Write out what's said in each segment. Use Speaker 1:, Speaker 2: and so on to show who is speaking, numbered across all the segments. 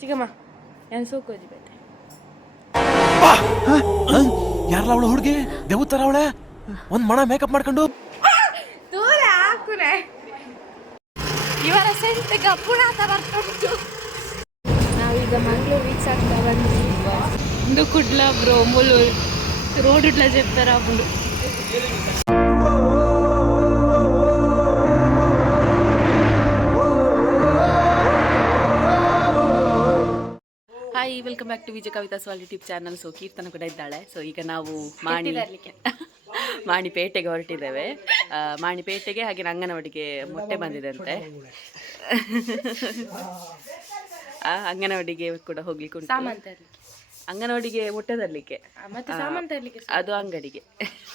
Speaker 1: ಸಿಗಮ್ಮ ನಾನು ಸೋಕೋಜಿ ಬೇಟೆ
Speaker 2: ಯಾರಲ್ಲ ಅವಳು ಹುಡುಗಿ? ದೇವತರ ಅವಳೆ? ಒಂದ್ ಮಣ ಮೇಕಪ್ ಮಾಡ್ಕೊಂಡು?
Speaker 1: ದೂರ ಹಾಕುನೆ. ಇವರ ಸೆಂಟ್ ಗಪ್ಪುಣ ತರ ಉಂಟು ನಾವೀಗ ಮಂಗಳೂರು ರೀಚ್ ಆಗ್ತಾ ಬಂದ್ವಿ. ಕುಡ್ಲ ಬ್ರೋ ಮುಲು ರೋಡ್ ಇಡ್ಲ
Speaker 3: ಜೆಪ್ತಾರ welcome back to Vijaya Kavitha ಸ್ವಾಲ್ YouTube channel. So Keerthana ಕೂಡ ಇದ್ದಾಳೆ. ಸೊ ಈಗ ನಾವು ಮಾಣಿ ಮಾಣಿಪೇಟೆಗೆ ಹೊರಟಿದ್ದೇವೆ. ಆ, ಮಾಣಿಪೇಟೆಗೆ ಹಾಗೆ ಅಂಗನವಾಡಿಗೆ ಮೊಟ್ಟೆ ಬಂದಿದೆ ಅಂತೆ. ಆ, ಅಂಗನವಾಡಿಗೆ ಕೂಡ ಹೋಗ್ಲಿಕ್ಕೆ ಉಂಟು ಅಂಗನವಾಡಿಗೆ ಮೊಟ್ಟೆ ತರಲಿಕ್ಕೆ. ಅದು ಅಂಗಡಿಗೆ.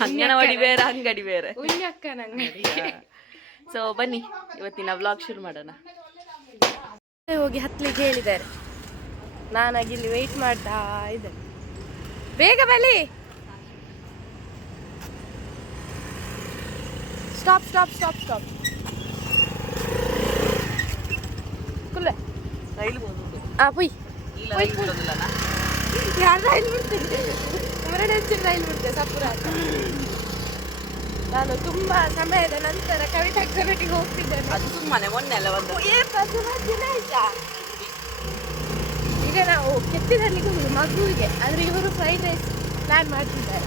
Speaker 3: ಅಂಗನವಾಡಿ ಬೇರೆ ಅಂಗಡಿ ಬೇರೆ. ಸೊ ಬನ್ನಿ ಇವತ್ತಿನ ವ್ಲಾಗ್ ಶುರು ಮಾಡೋಣ.
Speaker 1: ಹೋಗಿ ಹತ್ಲಿಕ್ಕೆ ಹೇಳಿದ್ದಾರೆ. ನಾನಾಗಿ ಇಲ್ಲಿ ವೆಯ್ಟ್ ಮಾಡ್ತಾ ಇದ್ದೆ. ಬೇಗ ಬಲಿ ಸ್ಟಾಪ್ ಸ್ಟಾಪ್ ಸ್ಟಾಪ್ ಸ್ಟಾಪ್ ಕುಲ್ಲೆ.
Speaker 3: ರೈಲು ಹೋಗುದು
Speaker 1: ಆ ಪುಯ್ ಯಾರು ರೈಲ್ ಬಿಡ್ತೀನಿ ಎರಡು ಹೆಚ್ಚಿನ ರೈಲ್ ಬಿಡ್ತೆ ಸಪುರ. ನಾನು ತುಂಬಾ ಸಮಯದ ನಂತರ ಕವಿತಾ ಕಮಿಟಿಗೆ ಹೋಗ್ತಿದ್ದೇನೆ.
Speaker 3: ಅದು ಸುಮ್ಮನೆ ಮೊನ್ನೆ ಎಲ್ಲ ಬಂದು
Speaker 1: ಏ ಪ್ರತಿಭಾ ದಿನ ಆಯ್ತಾ? ನಾವು ಕೆತ್ತಿದಲ್ಲಿ ಹೋಗುದು ಮಗುವಿಗೆ. ಆದ್ರೆ ಇವರು ಫ್ರೈಡ್ ರೈಸ್ ಪ್ಲಾನ್ ಮಾಡ್ತಿದ್ದಾರೆ.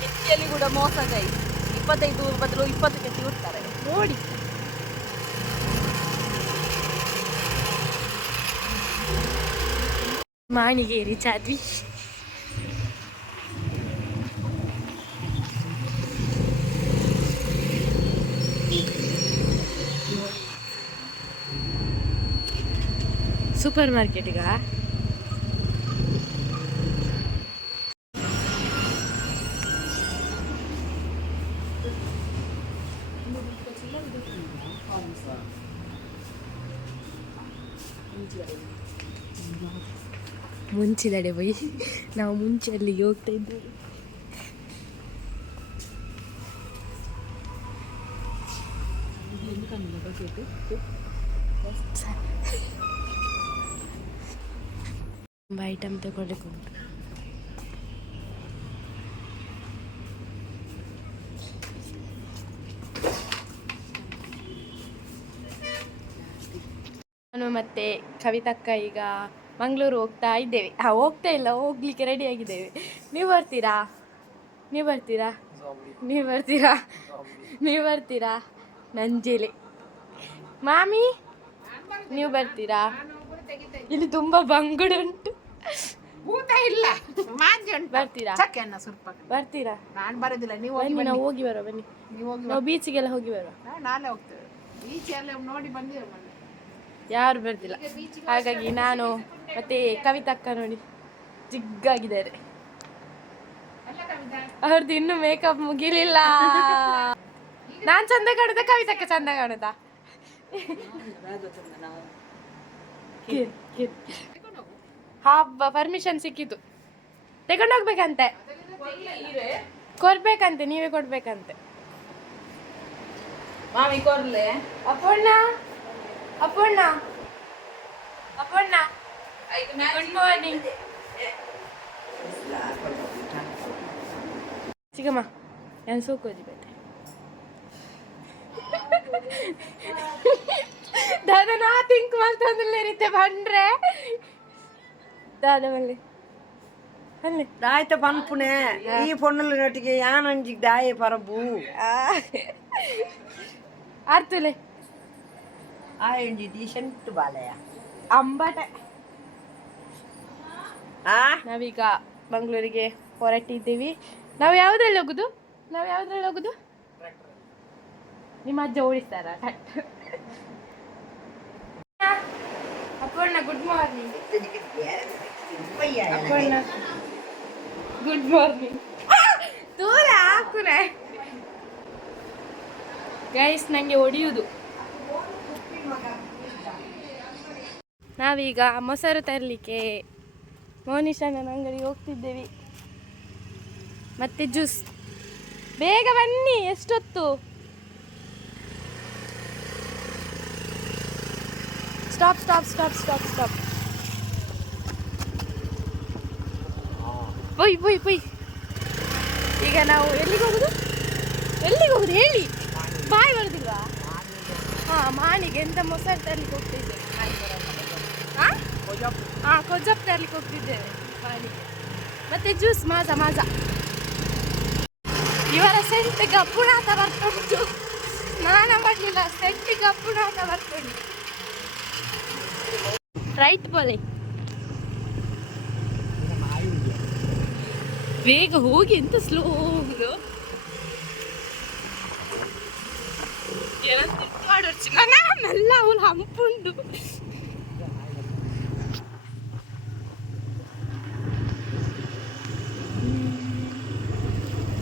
Speaker 3: ಕೆತ್ತಿಯಲ್ಲಿ ಕೂಡ ಮೋಸ ಕೈ ಇಪ್ಪತ್ತೈದು ಬದಲು ಇಪ್ಪತ್ತು ಕೆತ್ತಿ ಉಡ್ತಾರೆ
Speaker 1: ನೋಡಿ. ಮಾಣಿಗೇರಿ ರೀಚ್ ಸೂಪರ್ ಮಾರ್ಕೆಟಿಗ ಮುಂಚಿದಡೆ ಬೈ ನಾವು ಮುಂಚೆ ಅಲ್ಲಿ ಹೋಗ್ತಾ ಇದ್ದೀವಿ ತುಂಬ ಐಟಮ್ ತಗೊಳ್ಳಿಕ್ಕೆ. ನಾನು ಮತ್ತೆ ಕವಿತಕ್ಕ ಈಗ ಮಂಗಳೂರು ಹೋಗ್ತಾ ಇದ್ದೇವೆ. ಹಾಂ ಹೋಗ್ತಾ ಇಲ್ಲ, ಹೋಗ್ಲಿಕ್ಕೆ ರೆಡಿ ಆಗಿದ್ದೇವೆ. ನೀವು ಬರ್ತೀರಾ? ನೀವು ಬರ್ತೀರಾ? ನೀವು ಬರ್ತೀರಾ? ನೀವು ಬರ್ತೀರಾ? ನಂಜೇಲಿ. ಮಾಮಿ, ನೀವು ಬರ್ತೀರಾ? ಇಲ್ಲಿ ತುಂಬಾ ಬಂಗುಡು
Speaker 4: ಊಟ ಇಲ್ಲ. ಮಾಂಜಿ ಉಂಟು.
Speaker 1: ಬರ್ತೀರಾ?
Speaker 4: ಚಕ್ಕೆ ಅನ್ನ ಸ್ವಲ್ಪ.
Speaker 1: ಬರ್ತೀರಾ?
Speaker 4: ನಾನು ಬರೋದಿಲ್ಲ ನೀವು ಹೋಗಿ
Speaker 1: ಬನ್ನಿ
Speaker 4: ಬನ್ನಿ.
Speaker 1: ನಾವು ಹೋಗಿ ಬರೋ ಬನ್ನಿ.
Speaker 4: ನೀವು ಹೋಗಿ
Speaker 1: ನಾವು ಬೀಚಿಗೆಲ್ಲ ಹೋಗಿ ಬರುವ
Speaker 4: ನಾವು ನಾಳೆ ಹೋಗ್ತೇವೆ. ಬೀಚ್ ಎಲ್ಲ ನೋಡಿ ಬಂದಿದ್ದೇವೆ ಮೊನ್ನೆ
Speaker 1: ಯಾರು ಬರ್ತಿಲ್ಲ ಹಾಗಾಗಿ ನಾನು ಮತ್ತೆ ಕವಿತಕ್ಕ ನೋಡಿ ಜಿಗ್ಗಾಗಿದ್ದಾರೆ. ಅವ್ರದ್ದು ಇನ್ನೂ ಮೇಕಪ್ ಮುಗಿಲಿಲ್ಲ. ನಾನ್ ಚಂದ ಕಾಣುದ ಕವಿತಕ್ಕ ಚಂದ ಕಾಣುದ ಹಬ್ಬ ಪರ್ಮಿಷನ್ ಸಿಕ್ಕಿತು ತಗೊಂಡೋಗ್ಬೇಕಂತೆ ಕೊಡ್ಬೇಕಂತೆ ನೀವೇ ಕೊಡ್ಬೇಕಂತೆ
Speaker 3: ಮಾಮಿ ಕೊಡ್ಲೆ
Speaker 1: ಅಪ್ಪಣ್ಣ ಅಪ್ಪಣ್ಣ ಅಪ್ಪಣ್ಣ ಗುಡ್ ಮಾರ್ನಿಂಗ್ ಸಿಗಮ್ಮ ನಾನು ಸೋಕೋಜಿ ಬೇಟೆ ದಾದ ನಾ ತಿಂಕ್ ಮಾಡ್ತಂದ್ರೆ ರೀತಿ ಬಂದ್ರೆ
Speaker 5: ಈ ಪೊಣ್ಣಲು ನಟಿಗೆ ಯಾನಂಜಿಗ್ ದಾಯೆ ಪರಬು?
Speaker 1: ಆರ್ತುಲೆ.
Speaker 5: ಆ ಎಂಜಿ ಡೀಸೆಂಟ್ ಬಾಲಯ
Speaker 1: ಅಂಬಟ.
Speaker 5: ಆ?
Speaker 1: ನಾವೀಗ ಮಂಗಳೂರಿಗೆ ಹೊರಟಿದ್ದೀವಿ. ನಾವು ಯಾವುದ್ರಲ್ಲಿ ಹೋಗುದು? ನಾವು ಯಾವುದ್ರಲ್ಲಿ ಹೋಗುದು? ನಿಮ್ಮ ಅಜ್ಜ ಓಡಿಸ್ತಾರ? ಅಪೂರ್ಣ ಗುಡ್ ಮಾರ್ನಿಂಗ್ ಗುಡ್ ಮಾರ್ನಿಂಗ್ ದೂರ ಹಾಕುನೆ. ಗೈಸ್ ನಂಗೆ ಹೊಡಿಯುವುದು ನಾವೀಗ ಮೊಸರು ತರಲಿಕ್ಕೆ ಮೋನಿಶಣ್ಣನ ಅಂಗಡಿಗೆ ಹೋಗ್ತಿದ್ದೇವೆ. ಮತ್ತೆ ಜ್ಯೂಸ್ ಬೇಗ ಬನ್ನಿ ಎಷ್ಟೊತ್ತು? Stop stop stop stop stop ಪೊಯ್ ಬೋಯ್ ಬೋಯ್ ಈಗ ನಾವು ಎಲ್ಲಿಗೆ ಹೋಗುದು? ಎಲ್ಲಿಗೆ ಹೋಗುದು? ಹೇಳಿ. ಬಾಯಿ ಬರುದಿಲ್ವಾ ಹಾಂ, ಮಾಣಿಗೆ ಎಂತ ಮೊಸರು ತರ್ಲಿಕ್ಕೆ ಹೋಗ್ತಿದ್ದೇವೆ ಹಾಂ ಹಾಂ ಕೊಜ್ಜಪ್ ತರ್ಲಿಕ್ಕೆ ಹೋಗ್ತಿದ್ದೇವೆ ಮಾಣಿಗೆ. ಮತ್ತೆ ಜ್ಯೂಸ್, ಮಾಜ ಮಾಜ. ಇವರ ಸೆಂಟ್ ಗಪ್ಪುಣ ಅಂತ ಬರ್ತುಂಟು ನಾನ ಮಾಡಲಿಲ್ಲ, ಸೆಂಟ್ ಗಪ್ಪುಣ ಅಂತ ಬರ್ತುಂಟು ರೈಟ್ ಬೋಲೆ. ಬೇಗ ಹೋಗಿ ಎಂತ ಸ್ಲೋ ಹೋಗುದು ಏನಂತ ಮಾಡೋರ್ಚಿ ಮೆಲ್ಲ ಅವಳು ಹಂಪುಂಡು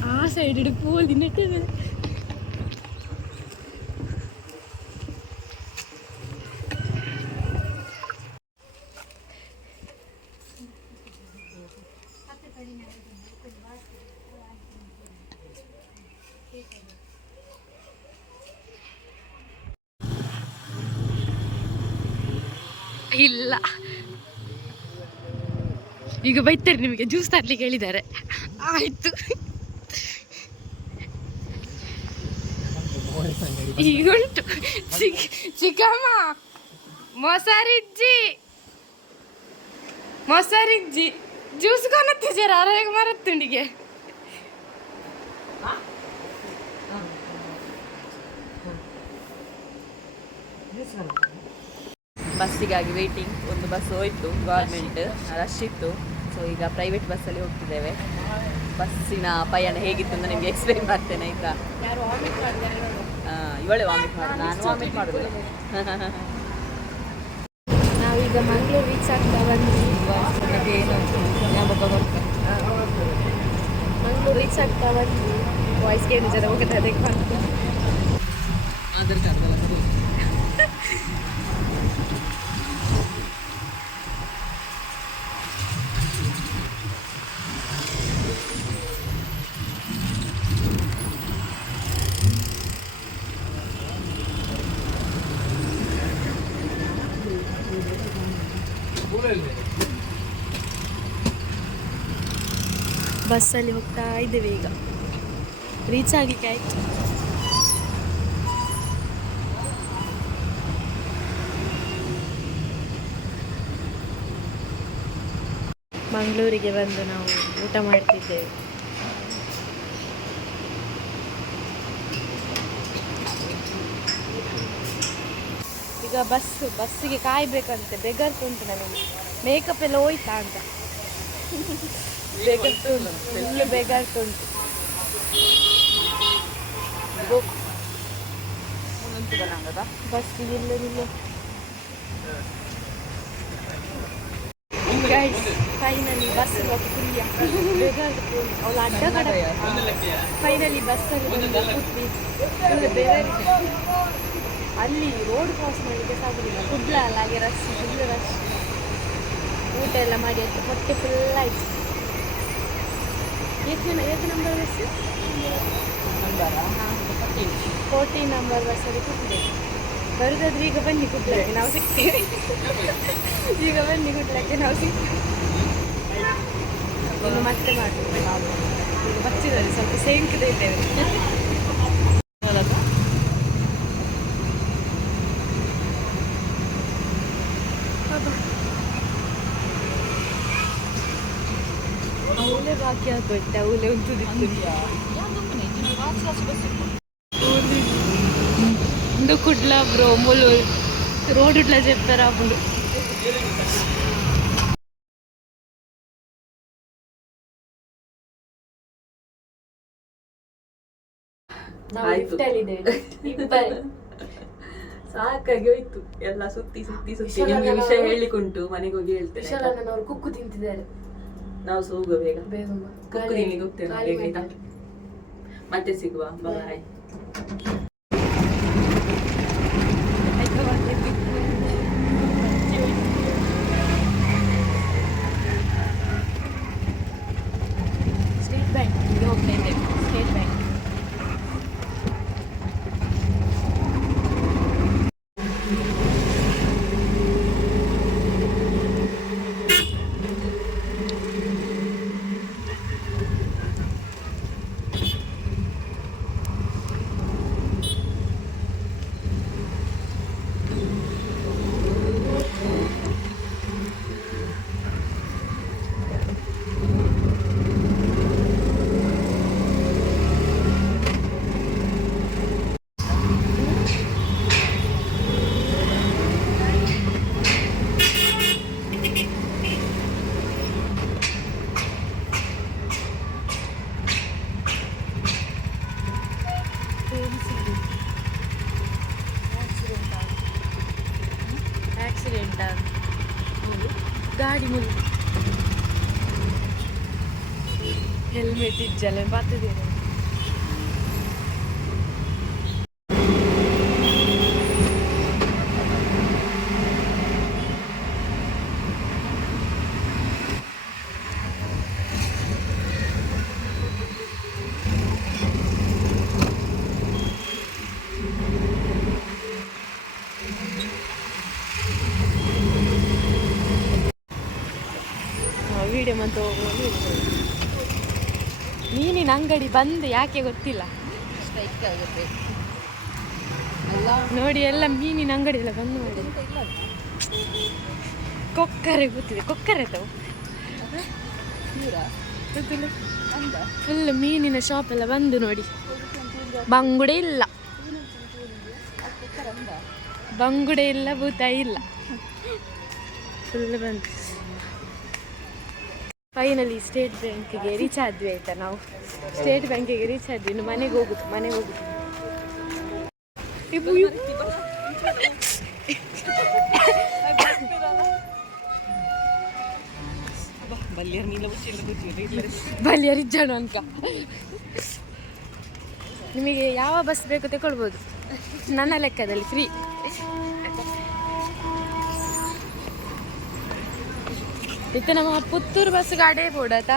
Speaker 1: ആ സൈഡിൽ പോലിനിട്ട് ಇಲ್ಲ ಈಗ ಬೈತಾರೆ ನಿಮಗೆ ಜ್ಯೂಸ್ ತರ್ಲಿಕ್ಕೆ ಹೇಳಿದ್ದಾರೆ ಆಯ್ತು ಈಗ ಉಂಟು ಚಿಕ್ಕ ಚಿಕ್ಕಮ್ಮ ಮೊಸರಿಜ್ಜಿ ಮೊಸರಿಜ್ಜಿ ಜ್ಯೂಸ್ ಕೊನತ್ತಿದ್ದೀರ ಅರೆಗೆ ಮರತ್ತುಂಡಿಗೆ
Speaker 3: ಬಸ್ಸಿಗಾಗಿ ವೇಟಿಂಗ್ ಒಂದು ಬಸ್ ಹೋಯ್ತು ಗೌರ್ಮೆಂಟ್ ರಶ್ ಇತ್ತು. ಸೊ ಈಗ ಪ್ರೈವೇಟ್ ಬಸ್ಸಲ್ಲಿ ಹೋಗ್ತಿದ್ದೇವೆ. ಬಸ್ಸಿನ ಪಯಣ ಹೇಗಿತ್ತು ಅಂತ ನಿಮಗೆ ಎಕ್ಸ್ಪ್ಲೈನ್ ಮಾಡ್ತೇನೆ ಆಯ್ತಾ? ಇವಳೆ ವಾಮಿಟ್ ಮಾಡೋದು ನಾನು ವಾಮಿಟ್ ಮಾಡೋದು.
Speaker 1: ನಾವೀಗ ಮಂಗಳೂರು ರೀಚ್ ಆಗ್ತಾ ಬಂದ್ವಿ. ಮಂಗ್ಳೂರು ರೀಚ್ ಆಗ್ತಾ ಬಂದ್ವಿ. ವಾಯ್ಸ್ ಕೇಳಿ ಜನ ಹೋಗುತ್ತೆ ಅದಕ್ಕೆ ಬಂತು ಬಸ್ಸಲ್ಲಿ ಹೋಗ್ತಾ ಇದ್ದೇವೆ ಈಗ. ರೀಚ್ ಆಗಲಿಕ್ಕೆ ಆಯ್ತು. ಮಂಗಳೂರಿಗೆ ಬಂದು ನಾವು ಊಟ ಮಾಡ್ತಿದ್ದೇವೆ. ಈಗ ಬಸ್ ಬಸ್ಸಿಗೆ ಕಾಯ್ಬೇಕಂತೆ. ಬೆಗರ್ತು ಉಂಟು ನನಗೆ. ಮೇಕಪ್ ಎಲ್ಲ ಹೋಯ್ತಾ ಅಂತ. ಬೇಗರ್ತು ಉಂಟು ಫುಲ್ ಬೇಗರ್ತು ಉಂಟು ಬಸ್ ಇಲ್ಲ ಇಲ್ಲ. ಫೈನಲಿ ಬಸ್ ಕುಯ್ಯ ಬೇಗರ್ತು ಅವಳು ಅಡ್ಡ ಕಡ ಫೈನಲಿ ಬಸ್ಸಲ್ಲಿ ಬಂದು ಕೂತ್ವಿ. ಬೇರೆ ಅಲ್ಲಿ ರೋಡ್ ಕ್ರಾಸ್ ಮಾಡಲಿಕ್ಕೆ ಸಾಗುದಿಲ್ಲ ಕುಡ್ಲ ಅಲ್ಲ ಹಾಗೆ ರಶ್ ಫುಲ್ ರಶ್ ಊಟ ಎಲ್ಲ ಮಾಡಿ ಆಯ್ತು. ಹೊಟ್ಟೆ ಫುಲ್ ಆಯ್ತು. ಏಕೆ ಏಕೆ ನಂಬರ್ ಬಸ್ ಫೋರ್ಟೀನ್ ನಂಬರ್ ಬಸ್ಸಲ್ಲಿ ಕೂತಿದೆ ಬರುದಾದ್ರೆ ಈಗ ಬನ್ನಿ ಕುಡ್ಲಕ್ಕೆ ನಾವು ಸಿಗ್ತೇವೆ. ಈಗ ಬನ್ನಿ ಕುಡ್ಲಕ್ಕೆ ನಾವು ಸಿಗ್ತೇವೆ. ಮತ್ತೆ ಮಾಡ್ತೀವಿ ನಾವು. ಈಗ ಬಚ್ಚಿದ್ದಾರೆ ಸ್ವಲ್ಪ ಸೇಂಕದೇ ಇದ್ದೇವೆ. ಅವಳೆ ಬಾಕಿ ಆಗೋಯ್ತು ಅವಳೆ ಒಂದು ಒಂದು కుట్ల బ్రో ములు రోడ్ ఇట్లా చెప్తారా అప్పుడు ನಾವು
Speaker 3: ಆಯ್ತು.
Speaker 1: ಲಿಫ್ಟಲ್ಲಿ ಇದ್ದೇವೆ ಇಬ್ಬರೇ
Speaker 3: ಸಾಕಾಗಿ ಹೋಯ್ತು ಎಲ್ಲ ಸುತ್ತಿ ಸುತ್ತಿ ಸುತ್ತಿ
Speaker 1: ವಿಶಾಲ
Speaker 3: ನಿಮ್ಗೆ
Speaker 1: ನಾನು-
Speaker 3: ವಿಷಯ ಹೇಳಿಕೊಂಡು ಮನೆಗೆ ಹೋಗಿ ಹೇಳ್ತೇನೆ ಆಯ್ತಾ?
Speaker 1: ವಿಶಾಲಣ್ಣನವರು ಕುಕ್ಕು ತಿಂತಿದ್ದಾರೆ
Speaker 3: ನಾವು ಸಹ ಹೋಗುವ ಬೇಗ
Speaker 1: ಬೇಗ
Speaker 3: ಕುಕ್ಕು ನಿಮಗೆ ಹೋಗ್ತೇನೆ ಬೇಗ ಆಯ್ತಾ ಮತ್ತೆ ಸಿಗುವ ಬಾಯ್
Speaker 1: ജലപാത്ത് തീരം વિડીયોમાં તો ಮೀನಿನ ಅಂಗಡಿ ಬಂದು ಯಾಕೆ ಗೊತ್ತಿಲ್ಲ. ನೋಡಿ ಎಲ್ಲ ಮೀನಿನ ಅಂಗಡಿ ಎಲ್ಲ ಬಂದು ಮಾಡಿ. ಕೊಕ್ಕರೆ ಗೊತ್ತಿದೆ ಕೊಕ್ಕರೆ
Speaker 3: ತಾವು
Speaker 1: ಫುಲ್ ಮೀನಿನ ಶಾಪ್ ಎಲ್ಲ ಬಂದು ನೋಡಿ. ಬಂಗುಡೆ ಇಲ್ಲ. ಬಂಗುಡೆ ಇಲ್ಲ, ಭೂತ ಇಲ್ಲ. ಫುಲ್ ಬಂದು ಫೈನಲಿ ಸ್ಟೇಟ್ ಬ್ಯಾಂಕಿಗೆ ರೀಚ್ ಆದ್ವಿ ಆಯ್ತಾ ನಾವು? ಸ್ಟೇಟ್ ಬ್ಯಾಂಕಿಗೆ ರೀಚ್ ಆದ್ವಿ ಇನ್ನು ಮನೆಗೆ ಹೋಗುದು ಮನೆಗೆ ಹೋಗುದು. ಬಲಿಯರಿಜ್ಜಾನು ಅನ್ಕ. ನಿಮಗೆ ಯಾವ ಬಸ್ ಬೇಕು ತಗೊಳ್ಬೋದು ನನ್ನ ಲೆಕ್ಕದಲ್ಲಿ ಫ್ರೀ ಇತ್ತು ನಮ್ಮ ಪುತ್ತೂರು ಬಸ್ ಗಾಡಿ ಬೋಡಾತ